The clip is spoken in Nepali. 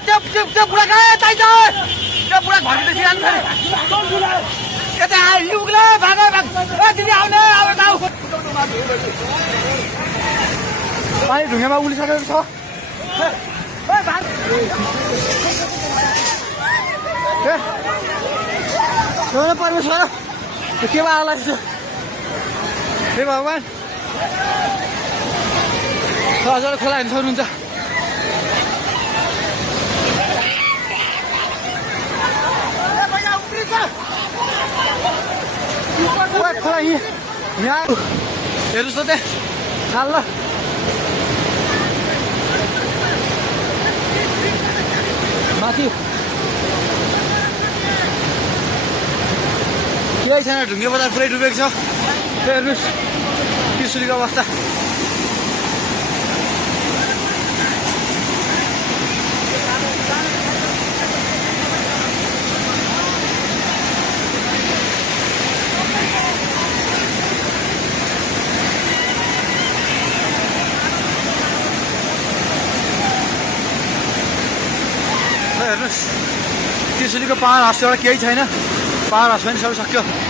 त्यो बुढा कहाँ चाहिन्छ त्यो बुढा घरको सिरान लुग्ला भाग दिदी आउने पानी ढुङ्गामा उलिसकेको छ परमेश्वर के आला हे भगवान् हजुर खोला हेर्नु सक्नुहुन्छ खोला यहाँ हेर्नुहोस् त त्यहाँ खाल ल माथि केही छैन ढुङ्गे बजार पुरै डुबेको छ हेर्नुहोस् त्रिशुलीको अवस्था हेर्नुहोस् त्रिशुलीको पाहाड हाउस एउटा केही छैन पाहाड हाउस पनि सबै सक्यो